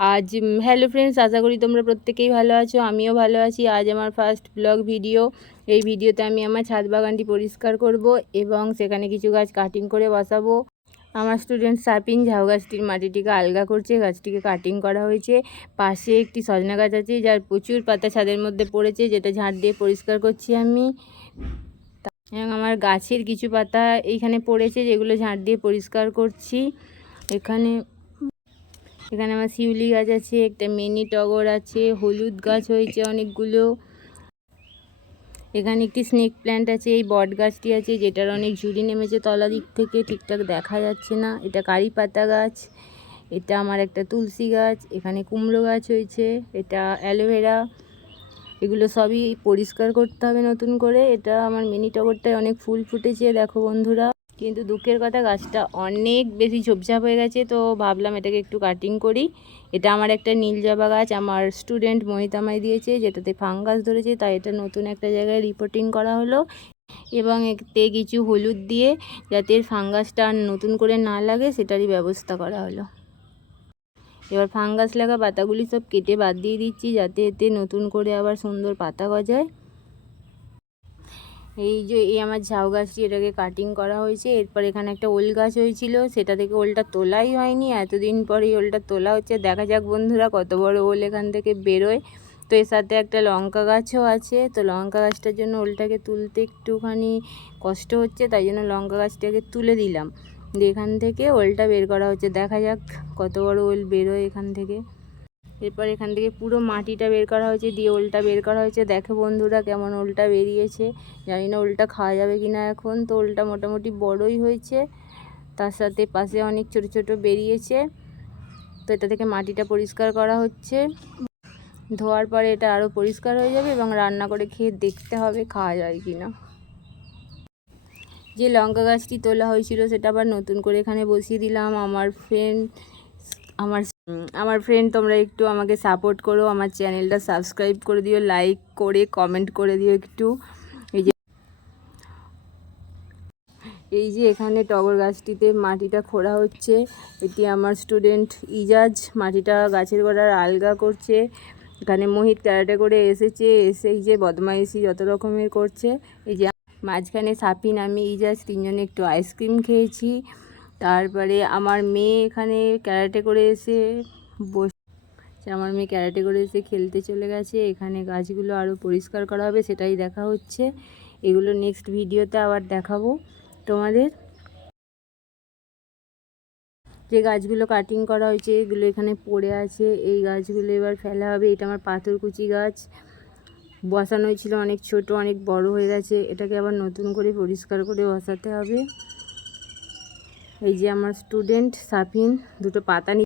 আজ hello friends, আশা করি তোমরা প্রত্যেকেই ভালো আছো। আমিও ভালো আছি। আজ আমার ফার্স্ট ব্লগ ভিডিও। এই ভিডিওতে আমি আমার ছাদ বাগানটি পরিষ্কার করব এবং সেখানে কিছু গাছ কাটিং করে বসাবো। আমার স্টুডেন্ট সাপিন ঝাউ গাছটির মাটিটিকে আলগা করছে, গাছটিকে কাটিং করা হয়েছে। পাশে একটি সজনা গাছ আছে যার প্রচুর পাতা ছাদের মধ্যে পড়েছে, যেটা ঝাঁট দিয়ে পরিষ্কার করছি আমি। এবং আমার গাছের কিছু পাতা এইখানে পড়েছে, যেগুলো ঝাঁট দিয়ে পরিষ্কার করছি। এখানে আমার শিউলি গাছ আছে, একটা মিনি টগর আছে, হলুদ গাছ হয়েছে অনেকগুলো। এখানে একটি স্নেক প্ল্যান্ট আছে, এই বট গাছটি আছে যেটার অনেক ঝুড়ি নেমেছে তলা দিক থেকে, ঠিকঠাক দেখা যাচ্ছে না। এটা কারি পাতা গাছ। এটা আমার একটা তুলসী গাছ। এখানে কুমড়ো গাছ হয়েছে, এটা অ্যালোভেরা। এগুলো সবই পরিষ্কার করতে হবে নতুন করে। এটা আমার মিনি টগরটায় অনেক ফুল ফুটেছে দেখো বন্ধুরা, কিন্তু দুঃখের কথা গাছটা অনেক বেশি ঝোপঝাপ হয়ে গেছে, তো ভাবলাম এটাকে একটু কাটিং করি। এটা আমার একটা নীল জবা গাছ, আমার স্টুডেন্ট মহিতামাই দিয়েছে, যেটাতে ফাঙ্গাস ধরেছে, তাই এটা নতুন একটা জায়গায় রিপোর্টিং করা হলো এবং এতে কিছু হলুদ দিয়ে যাতে ফাঙ্গাসটা আর নতুন করে না লাগে সেটারই ব্যবস্থা করা হলো। এবার ফাঙ্গাস লাগা পাতাগুলি সব কেটে বাদ দিয়ে দিচ্ছি, যাতে এতে নতুন করে আবার সুন্দর পাতা গজায়। এই যে এই আমার ঝাউ গাছটি, এটাকে কাটিং করা হয়েছে। এরপর এখানে একটা ওল গাছ হয়েছিল, সেটা থেকে ওলটা তোলাই হয়নি, এতদিন পরে এই ওলটা তোলা হচ্ছে। দেখা যাক বন্ধুরা কত বড় ওল এখান থেকে বেরোয়। তো এর সাথে একটা লঙ্কা গাছও আছে, তো লঙ্কা গাছটার জন্য ওলটাকে তুলতে একটুখানি কষ্ট হচ্ছে, তাই জন্য লঙ্কা গাছটাকে তুলে দিলাম। এখান থেকে ওলটা বের করা হচ্ছে, দেখা যাক কত বড় ওল বেরোয় এখান থেকে। এরপর এখান থেকে পুরো মাটিটা বের করা হয়েছে, দিয়ে ওলটা বের করা হয়েছে। দেখো বন্ধুরা কেমন ওলটা বেরিয়েছে। জানি না ওলটা খাওয়া যাবে কি না এখন। তো ওলটা মোটামুটি বড়ই হয়েছে, তার সাথে পাশে অনেক ছোট ছোট বেরিয়েছে। তো এটা থেকে মাটিটা পরিষ্কার করা হচ্ছে। ধোয়ার পরে এটা আরও পরিষ্কার হয়ে যাবে এবং রান্না করে খেয়ে দেখতে হবে খাওয়া যায় কি না। যে লঙ্কা গাছটি তোলা হয়েছিল সেটা আবার নতুন করে এখানে বসিয়ে দিলাম। আমার ফ্রেন্ড তোমরা একটু আমাকে সাপোর্ট করো, আমার চ্যানেলটা সাবস্ক্রাইব করে দিও, লাইক করে কমেন্ট করে দিও একটু। এই যে এখানে টগর গাছটিতে মাটিটা খোঁড়া হচ্ছে। এটি আমার স্টুডেন্ট ইজাজ মাটিটা গাছের গোড়ার আলগা করছে। এখানে মোহিত ক্যারাটে করে এসেছে, এসেই যে বদমাইশি যত রকমের করছে। এই যে মাঝখানে সাপিন, আমি ইজাজ তিনজনে একটু আইসক্রিম খেয়েছি। তারপরে আমার মেয়ে এখানে ক্যারাটে করে এসে খেলতে চলে গেছে। এখানে গাছগুলো আরও পরিষ্কার করা হবে, সেটাই দেখা হচ্ছে। এগুলো নেক্সট ভিডিওতে আবার দেখাবো তোমাদের। যে গাছগুলো কাটিং করা হয়েছে এগুলো এখানে পড়ে আছে, এই গাছগুলো এবার ফেলা হবে। এটা আমার পাথরকুচি গাছ, বসানো হয়েছিল অনেক ছোট, অনেক বড় হয়ে গেছে। এটাকে আবার নতুন করে পরিষ্কার করে বসাতে হবে। এই যে আমার স্টুডেন্ট সাফিন দুটো পাতা